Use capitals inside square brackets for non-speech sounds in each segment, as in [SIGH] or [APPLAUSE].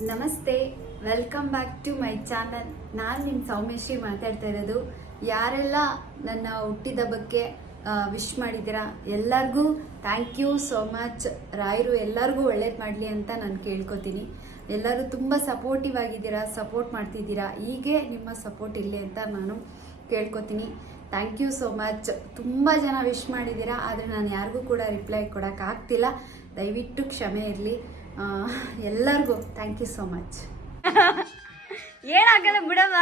ನಮಸ್ತೆ, welcome back to my channel. ನಾನು ನಿಮ್ಮ ಸೌಮ್ಯಶ್ರೀ ಮಾತಾಡ್ತಾ ಇರೋದು. ಯಾರೆಲ್ಲ ನನ್ನ ಹುಟ್ಟಿದ ಬಗ್ಗೆ ವಿಶ್ ಮಾಡಿದ್ದೀರಾ? ಎಲ್ಲರಿಗೂ ಥ್ಯಾಂಕ್ ಯು ಸೋ ಮಚ್ ರಾಯರು ಎಲ್ಲರಿಗೂ ಒಳ್ಳೇದು ಮಾಡಲಿ ಅಂತ ನಾನು ಕೇಳ್ಕೊತೀನಿ. ಎಲ್ಲರೂ ತುಂಬ ಸಪೋರ್ಟಿವ್ ಆಗಿದ್ದೀರಾ? ಸಪೋರ್ಟ್ ಮಾಡ್ತಿದ್ದೀರಾ? ಹೀಗೆ ನಿಮ್ಮ ಸಪೋರ್ಟ್ ಇರಲಿ ಅಂತ ನಾನು ಕೇಳ್ಕೊತೀನಿ. ಥ್ಯಾಂಕ್ ಯು ಸೋ ಮಚ್ ತುಂಬ ಜನ ವಿಶ್ ಮಾಡಿದ್ದೀರಾ, ಆದರೆ ನಾನು ಯಾರಿಗೂ ಕೂಡ ರಿಪ್ಲೈ ಕೊಡೋಕ್ಕಾಗ್ತಿಲ್ಲ ದಯವಿಟ್ಟು ಕ್ಷಮೆ ಇರಲಿ. ಎಲ್ಲರಿಗೂ ಥ್ಯಾಂಕ್ ಯು ಸೋ ಮಚ್ ಏನಾಗಲ್ಲ ಬಿಡವ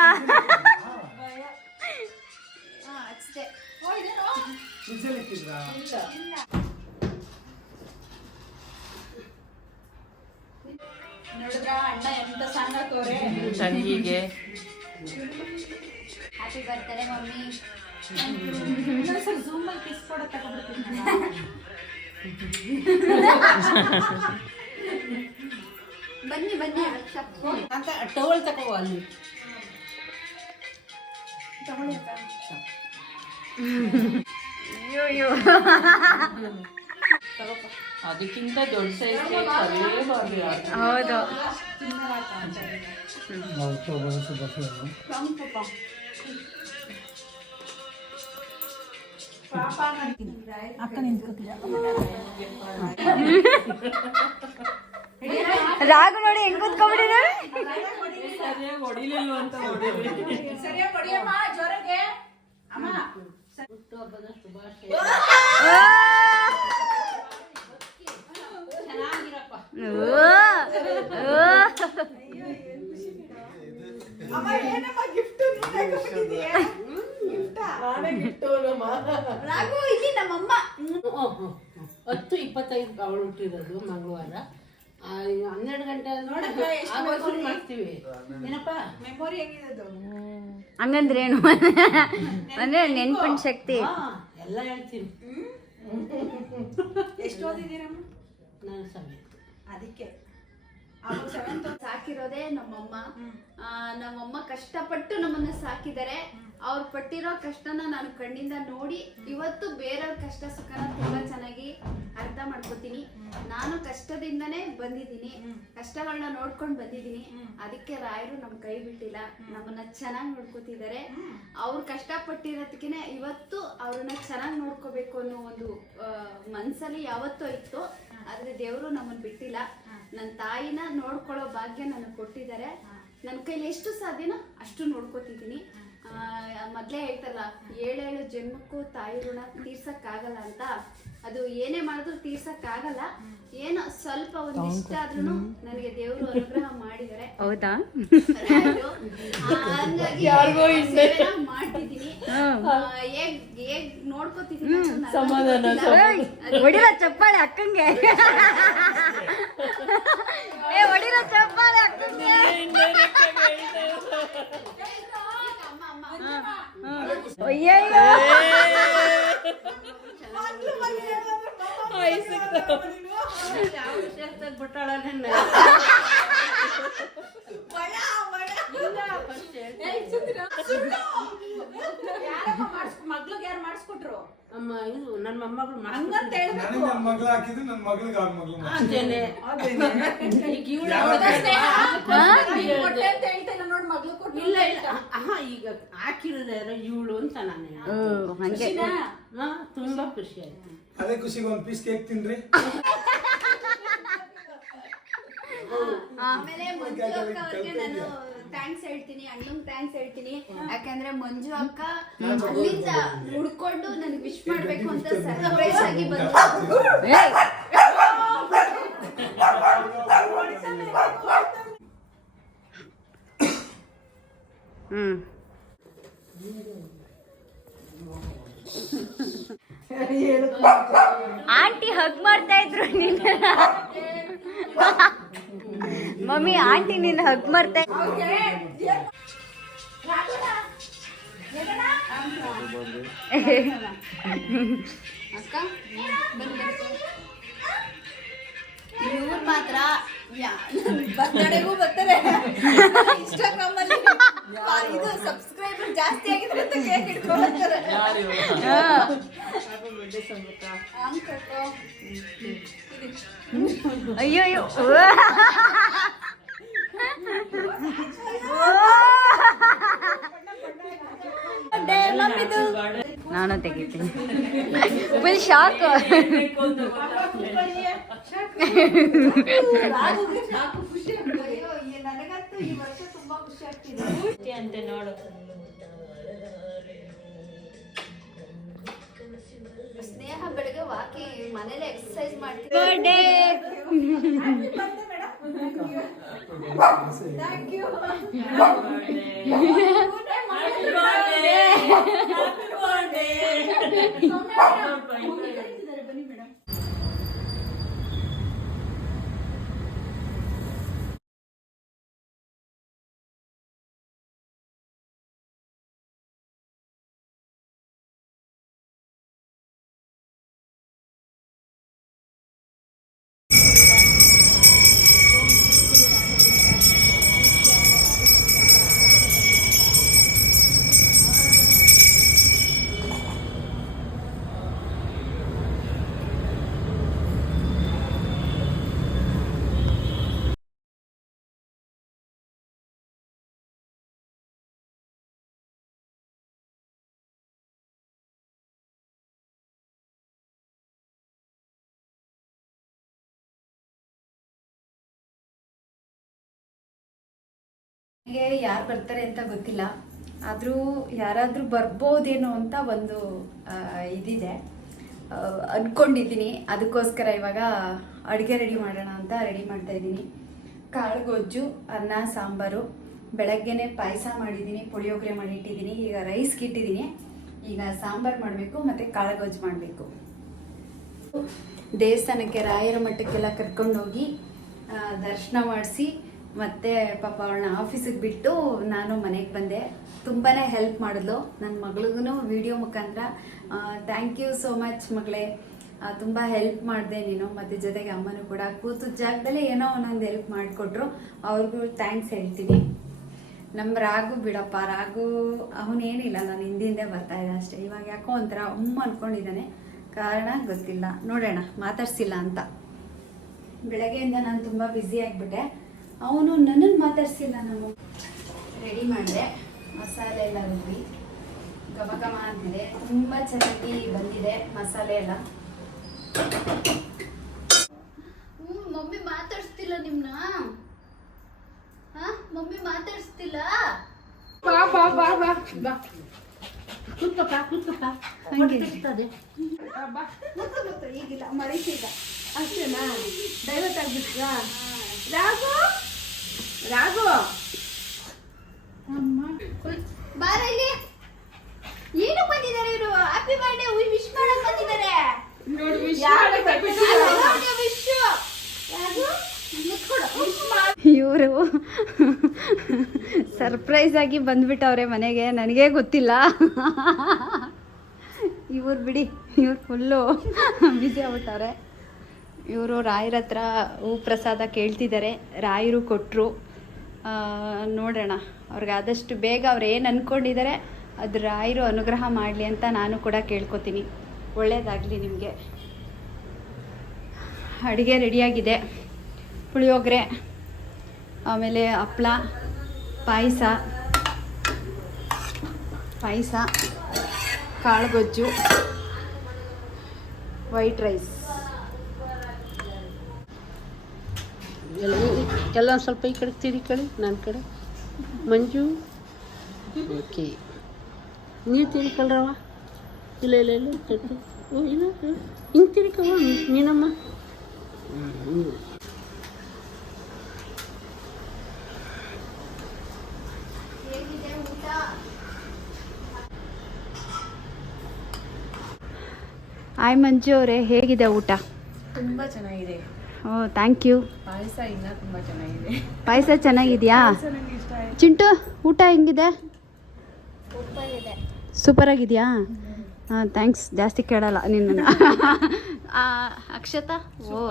ತಂಗಿಗೆ. ಹ್ಯಾಪಿ ಬರ್ತಾರೆ ಮಮ್ಮಿ. ಇನ್ನೊಂದ್ಸಲ ಝೂಮ್ ಅಲ್ಲಿ ಕಿಸ್ ಕೊಡೋ ತಗೊಬಿಡ್ತೀನಿ [LAUGHS] ಬನ್ನಿ ಬನ್ನಿ ರಕ್ಷಾ ಅಂತ ಟವಲ್ ತಗೋ ಅಲ್ಲಿ. ತಗೊಳ್ಳಿ ಅಕ್ಕ. ಅದಕ್ಕಿಂತ ದೊಡ್ಡ ಸೈಜ್ ಕೇಕ್ ಕರಿಲೇಬಾರ್ದು ಯಾರು ಹೌದು. ಅಕ್ಕ ರಾಗು ನೋಡಿ ಹೆಂಗ್ ಕೂತ್ಕೊಂಡ್ಬಿಟ್ಟಿದ್ದಾರೆ ಸರಿಯಾಗಿ ಗಿಫ್ಟ್ ರಾಘು ಇಲ್ಲಿ ನಮ್ಮಮ್ಮ. ಹತ್ತು ಇಪ್ಪತ್ತೈದು ಅವಳು ಹುಟ್ಟಿರೋದು ಮಂಗಳವಾರ. ಆ, ಹನ್ನೆರಡು ಗಂಟೆ ನೋಡಕ್ಕ ಮಾಡ್ತೀವಿ. ಏನಪ್ಪ? ಮೆಮೊರಿ ಹೆಂಗಿರೋದು ಹಂಗಂದ್ರೇನು ಅಂದ್ರೆ ನೆನ್ಪಿನ ಶಕ್ತಿ. ಎಲ್ಲ ಹೇಳ್ತೀನಿ ಎಷ್ಟು ಓದಿದ್ದೀರಮ್ಮ? ನಾನು ಸಮೇತ ಅದಕ್ಕೆ. ಅವಾಗ ಸೆವೆಂತ್ ಸಾಕಿರೋದೇ ನಮ್ಮಮ್ಮ. ನಮ್ಮಮ್ಮ ಕಷ್ಟಪಟ್ಟು ನಮ್ಮನ್ನ ಸಾಕಿದ್ದಾರೆ. ಅವ್ರು ಪಟ್ಟಿರೋ ಕಷ್ಟನ ನಾನು ಕಣ್ಣಿಂದ ನೋಡಿ ಇವತ್ತು ಬೇರೆಯವ್ರ ಕಷ್ಟ ಸುಖನ ತುಂಬಾ ಚೆನ್ನಾಗಿ ಅರ್ಥ ಮಾಡ್ಕೋತೀನಿ. ನಾನು ಕಷ್ಟದಿಂದನೇ ಬಂದಿದ್ದೀನಿ. ಕಷ್ಟಗಳನ್ನ ನೋಡ್ಕೊಂಡು ಬಂದಿದ್ದೀನಿ. ಅದಕ್ಕೆ ರಾಯರು ನಮ್ ಕೈ ಬಿಟ್ಟಿಲ್ಲ. ನಮ್ಮನ್ನ ಚೆನ್ನಾಗಿ ನೋಡ್ಕೋತಿದ್ದಾರೆ. ಅವ್ರು ಕಷ್ಟಪಟ್ಟಿರೋದಕ್ಕೆ ಇವತ್ತು ಅವ್ರನ್ನ ಚೆನ್ನಾಗಿ ನೋಡ್ಕೋಬೇಕು ಅನ್ನೋ ಒಂದು ಮನ್ಸಲ್ಲಿ ಯಾವತ್ತೂ ಇತ್ತು. ಆದ್ರೆ ದೇವರು ನಮ್ಮನ್ನ ಬಿಟ್ಟಿಲ್ಲ. ನನ್ನ ತಾಯಿನ ನೋಡ್ಕೊಳ್ಳೋ ಭಾಗ್ಯ ನನಗೆ ಕೊಟ್ಟಿದ್ದಾರೆ. ನನ್ನ ಕೈಲಿ ಎಷ್ಟು ಸಾಧ್ಯನೋ ಅಷ್ಟು ನೋಡ್ಕೋತಿದ್ದೀನಿ. ಮೊದಲೇ ಹೇಳ್ತಲ್ಲ ಏಳೇಳು ಜನ್ಮಕ್ಕೂ ತಾಯಿ ಋಣ ತೀರ್ಸಕ್ಕಾಗಲ್ಲ ಅಂತ. ಅದು ಏನೇ ಮಾಡಿದ್ರು ತೀರ್ಸಕ್ಕಾಗಲ್ಲ. ಏನೋ ಸ್ವಲ್ಪ ಒಂದಿಷ್ಟಾದ್ರೂ ಇಷ್ಟ ಆದ್ರೂ ನನಗೆ ದೇವರು ಅನುಗ್ರಹ ಮಾಡಿದರೆ ಹೌದಾ? ಮಾಡ್ತಿದ್ದೀನಿ. ಆ, ಹೇಗ್ ಹೇಗ್ ನೋಡ್ಕೋತಿದ್ದೀನಿ. ಹೊಡಿಲ ಚಪ್ಪಾಳೆ ಅಕ್ಕಂಗೆ. ಚಪ್ಪಾಳೆ ಅಕ್ಕಂಗೆ. ಮಗ್ಳಿಗೆ ಯಾರು ಮಾಡಿಸ್ಕೊಟ್ರು ಅಮ್ಮ ಇದು ನನ್ನ ಮೊಮ್ಮಗಳು ಹಂಗಂತ ಹೇಳ್ಬೇಕು. ನನ್ನ ಮಗಳು ಹಾಕಿದ್ರೆ ನನ್ನ ಮಗಳಿಗೆ ಆಗ ಮಗಳು ಮಾಡ್ತೇನೆ ಈಗ ಇವಳು ಕೊಟ್ಟೆ ಅಂತ ಹೇಳ್ತಾನೆ ನೋಡಿ ಮಗ್ಳು ಕೊಟ್ಟು ಇಲ್ಲ ಇಲ್ಲ. ಈಗ ಹಾಕಿರೋದಾರ ಇವಳು ಅಂತ ನಾನು. ಹಂಗೆ. ತುಂಬಾ ಖುಷಿ ಆಯ್ತು. ಅದೇ ಖುಷಿಗೆ ಒಂದು ಪೀಸ್ ಕೇಕ್ ತಿನ್ರಿ. ಆಮೇಲೆ [LAUGHS] ಮಂಜು ಅಕ್ಕ ಅವ್ರಿಗೆ ನಾನು ಥ್ಯಾಂಕ್ಸ್ ಹೇಳ್ತೀನಿ ಅಣ್ಣಂಗ್ ಥ್ಯಾಂಕ್ಸ್ ಹೇಳ್ತೀನಿ. ಯಾಕಂದ್ರೆ ಮಂಜು ಅಕ್ಕ ಅಲ್ಲಿಂದ ಹುಡ್ಕೊಂಡು ನನಗೆ ವಿಶ್ ಮಾಡ್ಬೇಕು ಅಂತ ಸರ್ಪ್ರೈಸ್ ಆಗಿ ಬಂದ್ರು ಹ್ಮ್. ಆಂಟಿ ಹಗ್ ಮಾಡ್ತಾ ಇದ್ರು ನಿನ್ನ [LAUGHS] ಮಮ್ಮಿ ಆಂಟಿ ನಿನ್ನ ಹಗ್ ಮಾಡ್ತಾ ಮಾತ್ರ ಬರ್ತಾರೆ ಇನ್ಸ್ಟಾಗ್ರಾಮ್ [LAUGHS] ಅಲ್ಲಿ ಇದು ಸಬ್ಸ್ಕ್ರೈಬರ್ ಜಾಸ್ತಿ ಆಗಿದೆ ಅಂತ ಕೇಕ್ ಇಟ್ಕೊಂಡ್ಬರ್ತಾರೆ ಅಯ್ಯೋ ಅಯ್ಯೋ ನಾನು ತೆಗಿತೀನಿ ಫುಲ್ ಶಾಕ್ ಶಾಕ್ ಅಂತೆ ನೋಡು. ಸ್ನೇಹ ಬೆಳಗ್ಗೆ ವಾಕಿಂಗ್ ಮನೇಲಿ ಎಕ್ಸರ್ಸೈಸ್ ಮಾಡ್ತೀನಿ ಬರ್ಡೇ Thank you. ನನಗೆ ಯಾರು ಬರ್ತಾರೆ ಅಂತ ಗೊತ್ತಿಲ್ಲ. ಆದರೂ ಯಾರಾದರೂ ಬರ್ಬೋದೇನೋ ಅಂತ ಒಂದು ಇದಿದೆ. ಅಂದ್ಕೊಂಡಿದ್ದೀನಿ ಅದಕ್ಕೋಸ್ಕರ ಇವಾಗ ಅಡುಗೆ ರೆಡಿ ಮಾಡೋಣ ಅಂತ ರೆಡಿ ಮಾಡ್ತಾ ಇದ್ದೀನಿ. ಕಾಳು ಗೊಜ್ಜು, ಅನ್ನ, ಸಾಂಬಾರು. ಬೆಳಗ್ಗೆನೆ ಪಾಯಸ ಮಾಡಿದ್ದೀನಿ, ಪುಳಿಯೋಗರೆ ಮಾಡಿಟ್ಟಿದ್ದೀನಿ. ಈಗ ರೈಸ್ಗೆ ಇಟ್ಟಿದ್ದೀನಿ. ಈಗ ಸಾಂಬಾರು ಮಾಡಬೇಕು ಮತ್ತು ಕಾಳು ಗೊಜ್ಜು ಮಾಡಬೇಕು. ದೇವಸ್ಥಾನಕ್ಕೆ ರಾಯರ ಮಠಕ್ಕೆಲ್ಲ ಕರ್ಕೊಂಡೋಗಿ ದರ್ಶನ ಮಾಡಿಸಿ ಮತ್ತೆ ಪಾಪ ಅವಳನ್ನ ಆಫೀಸಿಗೆ ಬಿಟ್ಟು ನಾನು ಮನೆಗೆ ಬಂದೆ. ತುಂಬಾ ಹೆಲ್ಪ್ ಮಾಡಿದ್ಲು. ನನ್ನ ಮಗಳಿಗೂ ವಿಡಿಯೋ ಮುಖಾಂತರ ಥ್ಯಾಂಕ್ ಯು ಸೋ ಮಚ್ ಮಗಳೇ. ತುಂಬ ಹೆಲ್ಪ್ ಮಾಡಿದೆ ನೀನು. ಮತ್ತು ಜೊತೆಗೆ ಅಮ್ಮನೂ ಕೂಡ ಕೂತು ಜಾಗದಲ್ಲೇ ಏನೋ ಒಂದೊಂದು ಹೆಲ್ಪ್ ಮಾಡಿಕೊಟ್ರು. ಅವ್ರಿಗೂ ಥ್ಯಾಂಕ್ಸ್ ಹೇಳ್ತೀನಿ. ನಮ್ಮ ರಾಗು ಬಿಡಪ್ಪ. ರಾಗು ಅವನೇನಿಲ್ಲ. ನಾನು ಹಿಂದಿಂದೆ ಬರ್ತಾ ಇದ್ದೆ ಅಷ್ಟೇ. ಇವಾಗ ಯಾಕೋ ಒಂಥರ ಅಮ್ಮ ಅನ್ಕೊಂಡಿದ್ದಾನೆ. ಕಾರಣ ಗೊತ್ತಿಲ್ಲ. ನೋಡೋಣ. ಮಾತಾಡ್ಸಿಲ್ಲ ಅಂತ. ಬೆಳಗ್ಗೆಯಿಂದ ನಾನು ತುಂಬ ಬ್ಯುಸಿ ಆಗಿಬಿಟ್ಟೆ. ಅವನು ನನ್ನನ್ನು ಮಾತಾಡ್ಸಿಲ್ಲ ನಾನು. ರೆಡಿ ಮಾಡಿದೆ. ಮಸಾಲೆ ಎಲ್ಲ ರುಬ್ಬಿ. ಘಮ ಘಮ ಅಂತಿದೆ ತುಂಬ ಚೆನ್ನಾಗಿ ಬಂದಿದೆ ಮಸಾಲೆ ಎಲ್ಲ. ಮಮ್ಮಿ ಮಾತಾಡಿಸ್ತಿಲ್ಲ ನಿಮ್ನ? ಹಾ ಮಮ್ಮಿ ಮಾತಾಡಿಸ್ತಿಲ್ಲ? ಬಾ ಬಾ ಬಾ ಬಾ ಬಾ. ಕೂತ್ಕಪ್ಪ ಕೂತ್ಕಪ್ಪ. ಹಂಗೆ. ಹೊಟ್ಟೆ ಬಾ. ಈಗಿಲ್ಲ ಮರೀತಿಲ್ಲ ಅಷ್ಟೇನಾ? ಆಗ್ಬಿಟ್ರಾ ರಾಘು? ರಾಘು. ಅಮ್ಮ ಬಾರ ಇಲ್ಲಿ. ಏನು ಬಂದಿದ್ದಾರೆ ಇವರು? ಹ್ಯಾಪಿ ಬರ್ಡೇ ವಿಶ್ ಮಾಡಕ್ ಬಂದಿದ್ದಾರೆ. ನೋಡಿ ವಿಶ್ ಯಾರು ಮಾಡಕ್ಕೆ ಬರ್ತಿದ್ದಾರೆ? ವಿಶ್ ಇವರು ಸರ್ಪ್ರೈಸ್ ಆಗಿ ಬಂದ್ಬಿಟ್ಟವ್ರೆ ಮನೆಗೆ. ನನಗೆ ಗೊತ್ತಿಲ್ಲ. ಇವ್ರು ಬಿಡಿ ಇವ್ರು ಫುಲ್ಲು ಬ್ಯುಸಿ ಆಗ್ಬಿಟ್ಟವ್ರೆ. ಇವರು ರಾಯರ ಹತ್ರ ಹೂ ಪ್ರಸಾದ ಕೇಳ್ತಿದ್ದಾರೆ. ರಾಯರು ಕೊಟ್ಟರು ನೋಡೋಣ. ಅವ್ರಿಗೆ ಆದಷ್ಟು ಬೇಗ ಅವ್ರು ಏನು ಅಂದ್ಕೊಂಡಿದ್ದಾರೆ ಅದು ರಾಯರು ಅನುಗ್ರಹ ಮಾಡಲಿ ಅಂತ ನಾನು ಕೂಡ ಕೇಳ್ಕೊತೀನಿ. ಒಳ್ಳೆಯದಾಗಲಿ ನಿಮಗೆ. ಅಡುಗೆ ರೆಡಿಯಾಗಿದೆ. ಪುಳಿಯೋಗರೆ, ಆಮೇಲೆ ಹಪ್ಳ, ಪಾಯಸ ಪಾಯಸ, ಕಾಳುಗೊಜ್ಜು, ವೈಟ್ ರೈಸ್. ಎಲ್ಲ ಎಲ್ಲ ಒಂದು ಸ್ವಲ್ಪ ಈ ಕಡೆ ತಿರಿ ಕಡೆ ನನ್ನ ಕಡೆ. ಮಂಜು? ಓಕೆ. ನೀವು ತಿರ್ಕಲ್ರವ ಇಲ್ಲ ಇಲ್ಲ ಇಲ್ಲ ತಿರ್ಕೊ. ಓ ಇಲ್ಲ ಹಿಂಗೆ ತಿರ್ಕವ ನೀನಮ್ಮ ಹ್ಞೂ ಹೇಗಿದೆ ಊಟ ಆಯ್ ಮಂಜು ಅವರೇ ಹೇಗಿದೆ ಊಟ? ತುಂಬಾ ಚೆನ್ನಾಗಿದೆ. ಓ ಥ್ಯಾಂಕ್ ಯು ಪಾಯಸ ಇನ್ನ ತುಂಬಾ ಚೆನ್ನಾಗಿದೆ. ಪಾಯಸ ಚೆನ್ನಾಗಿದೆಯಾ? ನಂಗೆ ಇಷ್ಟ ಆಯ್ತು. ಚಿಂಟು ಊಟ ಹೆಂಗಿದೆ? ಸೂಪರ್ ಆಗಿದೆಯಾ? ಹಾಂ ಥ್ಯಾಂಕ್ಸ್ ಜಾಸ್ತಿ ಕೇಳಲ್ಲ ನಿನ್ನ ಅಕ್ಷತಾ? ಓ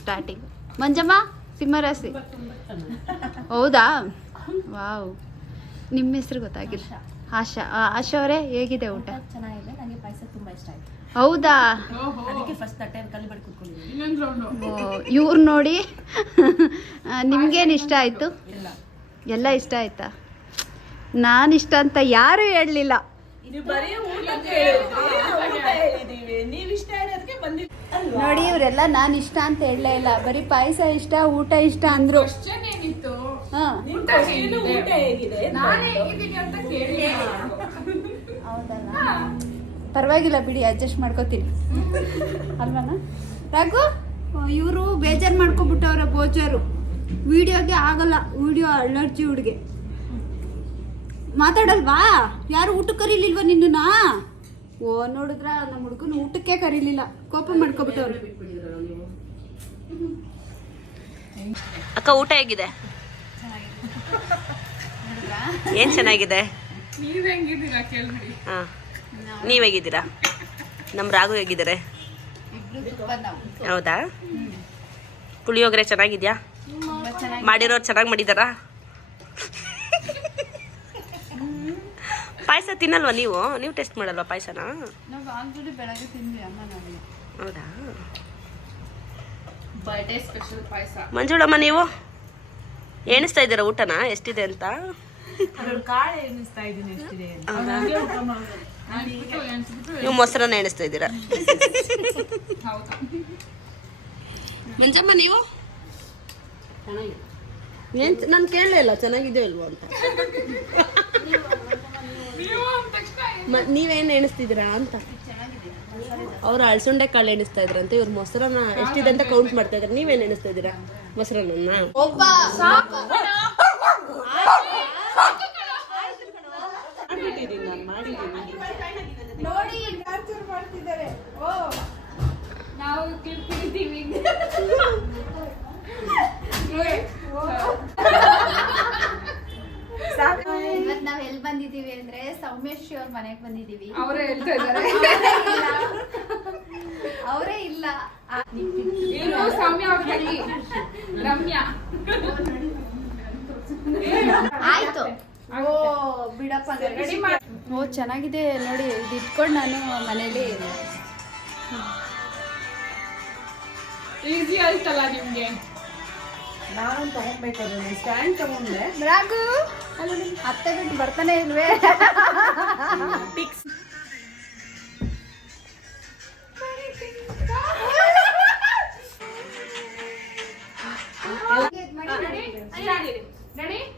ಸ್ಟಾರ್ಟಿಂಗ್ ಮಂಜಮ್ಮ ಸಿಂಹರಾಶಿ. ಹೌದಾ? ವಾವ್. ನಿಮ್ಮ ಹೆಸರು ಗೊತ್ತಾಗಿಲ್ಲ. ಆಶಾ. ಆಶಾ. ಅವರೇ ಹೇಗಿದೆ ಊಟ? ಚೆನ್ನಾಗಿದೆ. ನನಗೆ ಪಾಯಸ ತುಂಬ ಇಷ್ಟ ಆಯ್ತು. ಹೌದಾ? ಅದಕ್ಕೆ ಫಸ್ಟ್ ಕೂತ್ಕೊಂಡಿದ್ದೀನಿ. ಇವ್ರು ನೋಡಿ. ನಿಮ್ಗೇನು ಇಷ್ಟ ಆಯಿತು? ಎಲ್ಲ ಇಷ್ಟ ಆಯ್ತಾ? ನಾನು ಇಷ್ಟ ಅಂತ ಯಾರೂ ಹೇಳಲಿಲ್ಲ. ನೋಡಿ ಇವರೆಲ್ಲ ನಾನು ಇಷ್ಟ ಅಂತ ಹೇಳಲೇ ಇಲ್ಲ. ಬರೀ ಪಾಯಸ ಇಷ್ಟ ಊಟ ಇಷ್ಟ ಅಂದ್ರು. ಹೌದಲ್ಲ ಪರವಾಗಿಲ್ಲ ಬಿಡಿ ಅಡ್ಜಸ್ಟ್ ಮಾಡ್ಕೋತೀನಿ. ಅಲ್ವಾನ? ರಾಘು ಇವರು ಬೇಜಾರು ಮಾಡ್ಕೊಬಿಟ್ಟವ್ರ ಬೋಜಾರು ವಿಡಿಯೋಗೆ ಆಗಲ್ಲ ವಿಡಿಯೋ ಅಲರ್ಜಿ ಹುಡುಗೆ. ಮಾತಾಡಲ್ವಾ? ಯಾರು ಊಟಕ್ಕೆ ಕರೀಲಿಲ್ವ ನಿನ್ನ ಓ ನೋಡಿದ್ರ? ನಮ್ಮ ಹುಡುಗನ ಊಟಕ್ಕೆ ಕರೀಲಿಲ್ಲ. ಕೋಪ ಮಾಡ್ಕೊಬಿಟ್ಟವ್ರು. ಅಕ್ಕ ಊಟ ಹೇಗಿದೆ? ಏನ್ ಚೆನ್ನಾಗಿದೆ? ಹಾ. ನೀವ್ ಹೇಗಿದ್ದೀರಾ? ನಮ್ ರಾಘು ಹೇಗಿದ್ದಾರೆ? ಹೌದಾ? ಪುಳಿಯೋಗರೆ ಚೆನ್ನಾಗಿದ್ಯಾ? ಮಾಡಿರೋರು ಚೆನ್ನಾಗಿ ಮಾಡಿದಾರಾ? ಪಾಯಸ ತಿನ್ನಲ್ವಾ ನೀವು? ನೀವು ಟೆಸ್ಟ್ ಮಾಡಲ್ವಾ ಪಾಯಸನ? ಹೌದಾ? ಮಂಜುಳಮ್ಮ ನೀವು? ಎಣಿಸ್ತಾ ಇದ್ದೀರ ಊಟನ? ಎಷ್ಟಿದೆ ಅಂತ? ನೀವು ಮೊಸರನ್ನ ಎಣಿಸ್ತಾ ಇದ್ದೀರಾ? ಮಂಜಮ್ಮ ನೀವು? ಏನ್ ನಾನು ಕೇಳಲೇ ಇಲ್ಲ ಚೆನ್ನಾಗಿದೆಯೋ ಇಲ್ವೋ ಅಂತ. ನೀವೇನು ನೀವೇನ್ ಎಣಿಸ್ತಿದ್ದೀರಾ ಅಂತ. ಅವ್ರು ಅಳಸುಂಡೆ ಕಾಳು ಎಣಿಸ್ತಾ ಇದ್ರಂತೆ ಇವ್ರ ಮೊಸರನ್ನ ಎಷ್ಟಿದೆ ಅಂತ ಕೌಂಟ್ ಮಾಡ್ತಾ ಇದ್ದಾರೆ. ನೀವೇನ್ ಎಣಿಸ್ತಾ ಇದ್ದೀರಾ? ಮೊಸರನ್ನ ಒಬ್ಬ ನೋಡಿ ಟಾರ್ಚರ್ ಮಾಡ್ತಿದ್ದಾರೆ ಓ ನಾವು ಕ್ಲಿಪ್ ಹಿಡಿತೀವಿ ಇವತ್ ನಾವ್ ಎಲ್ಲಿ ಬಂದಿದೀವಿ ಅಂದ್ರೆ ಸೌಮ್ಯಶ್ರೀ ಅವ್ರ ಮನೆಗ್ ಬಂದಿದೀವಿ ಅವರೇ ಹೇಳ್ತಾ ಇದಾರೆ ಅವರೇ ಇಲ್ಲ. ಆ, ಇವರು ಸೌಮ್ಯ ಅವ್ರ ತಂಗಿ ರಮ್ಯಾ. ಆಯ್ತು. ಓ ಬಿಡಪ್ಪ ರೆಡಿ ಮಾಡಿ. ಓ ಚೆನ್ನಾಗಿದೆ. ನೋಡಿ ಇದು ಇಟ್ಕೊಂಡು ನಾನು ಮನೇಲಿ. ಈಸಿ ಆಯ್ತಲ್ಲ ನಿಮ್ಗೆ? ನಾನು ತಗೊಂಡ್ಬೇಕಾದ್ರೆ ಸ್ಟ್ಯಾಂಡ್ ತಗೊಂಡೆ. ರಾಘು? ಅತ್ತೆ ಬಿಟ್ಟು ಬರ್ತಾನೆ ಇಲ್ವೇ? ಪಿಕ್ಸ್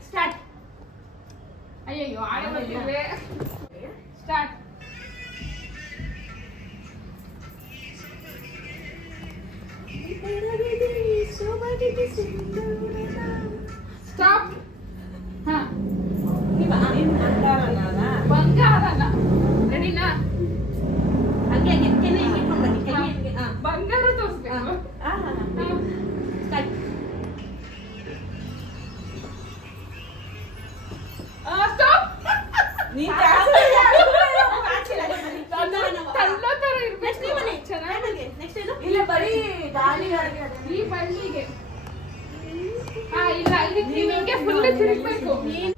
ಸ್ಟಾರ್ಟ್ ಅಯ್ಯಯ್ಯೋ ಆಡ ಬರ್ತಿಲ್ವೇ ಸ್ಟಾರ್ಟ್ ಸ್ಟಾಪ್ ಇಲ್ಲ ಇಲ್ಲಿ ನೀವು ಹಿಂಗೆ ಫುಲ್ ತಿರುಗ್ಬೇಕು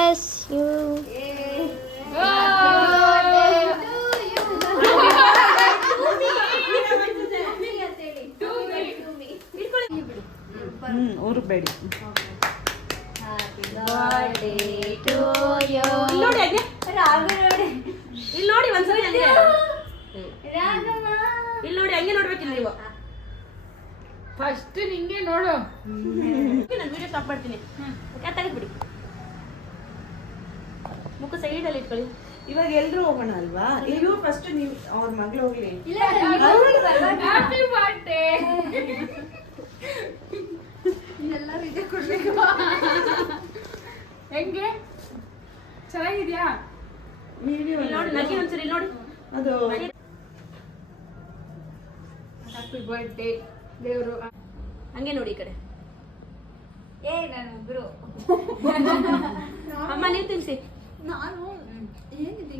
ಉರ್ಬೇಡಿ ನೋಡಿ ಹಂಗೆ. ಇಲ್ಲಿ ನೋಡಿ ಒಂದ್ಸರಿ ಹಂಗೆ. ಇಲ್ಲಿ ನೋಡಿ ಹಂಗೆ ನೋಡ್ಬೇಕಿಲ್ಲ ನೀವು. ಫಸ್ಟ್ ನಿಂಗೆ ನೋಡು. ನಾನು ವಿಡಿಯೋ ಸ್ಟಾಪ್ ಮಾಡ್ತೀನಿ. ತೆಗೆದ್ಬಿಡಿ. ಮುಖ ಸೈಡಲ್ಲಿ ಇಟ್ಕೊಳ್ಳಿ. ಇವಾಗ ಎಲ್ರು ಹೋಗೋಣ ಅಲ್ವಾ? ಇವ್ರು ಫಸ್ಟ್ ನೀವು ಅವ್ರ ಮಗಳು ಹೋಗ್ಲಿ. ಹ್ಯಾಪಿ ಬರ್ಡೇ ಹೀಗೆ ಕೊಡ್ಬೇಕು ಹೆಂಗೆ? ಚೆನ್ನಾಗಿದ್ಯಾ? ನೋಡಿ ನಗಿ ಒಂದ್ಸರಿ ನೋಡಿ. ಅದು ಹ್ಯಾಪಿ ಬರ್ಡೇ ದೇವರು. ಹಂಗೆ ನೋಡಿ ಈ ಕಡೆ. ಏ ನಾನು ಗುರು ಅಮ್ಮ ನೀವು ತಿನ್ಸಿ. ನಾನು ಏನಿದೆ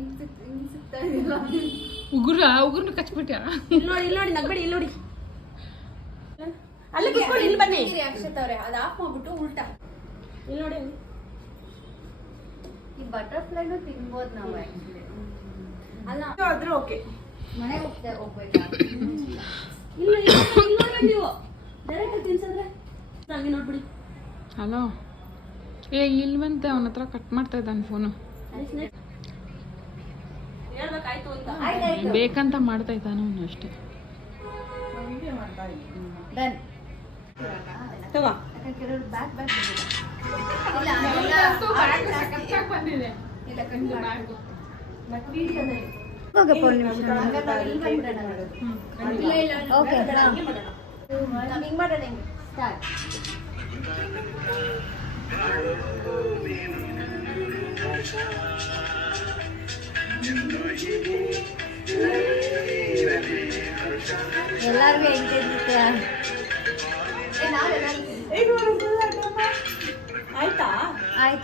ಉಗುರ ಉಗುರ್ನ ಕಚ್ಬಿಟ್ಟ ಇಲ್ಲಿ ನೋಡಿ ಇಲ್ಲಿ ನೋಡಿ ನಗ್ಬೇಡಿ ಇಲ್ಲಿ ನೋಡಿ. ಅಲ್ಲಿ ಕುತ್ಕೊಳ್ಳಿ ಇಲ್ಲಿ ಬನ್ನಿ. ಅಕ್ಷತ್ ಅವ್ರೆ ಅದು ಆಫ್ ಮಾಡ್ಬಿಟ್ಟು ಉಲ್ಟಾ. ಇಲ್ಲಿ ನೋಡಿ. ಈ ಬಟರ್ಫ್ಲೈನು ತಿನ್ಬೋದು ನಾವು ಆಕ್ಚುಲಿ ಅಲ್ಲ. ಆದ್ರೂ ಓಕೆ ಮನೆ ಹೋಗ್ತಾ ಹೋಗ್ಬೇಕಾ? ಇಲ್ಲ ಇಲ್ಲ, ನೀವು. ಡೈರೆಕ್ಟ್ ತಿನ್ಸಂದ್ರೆ? ಹಂಗೆ ನೋಡ್ಬಿಡಿ. ಹಲೋ ಏ ಇಲ್ಲಿ ಬಂತೆ ಅವನ ಹತ್ರ ಕಟ್ ಮಾಡ್ತಾ ಇದ್ದಾನೆ ಫೋನು ಬೇಕಂತ ಮಾಡ್ತಾ ಇದ್ದಾನೆ ಅವನು ಅಷ್ಟೇ. ಡನ್. ಓಕೆ ಹಿಂಗ್ ಮಾಡೋಣ ಹಿಂಗೆ ಸ್ಟಾರ್ಟ್ ಎಲ್ಲರಿಗೂ ಆಯ್ತಾ? ಆಯ್ತು.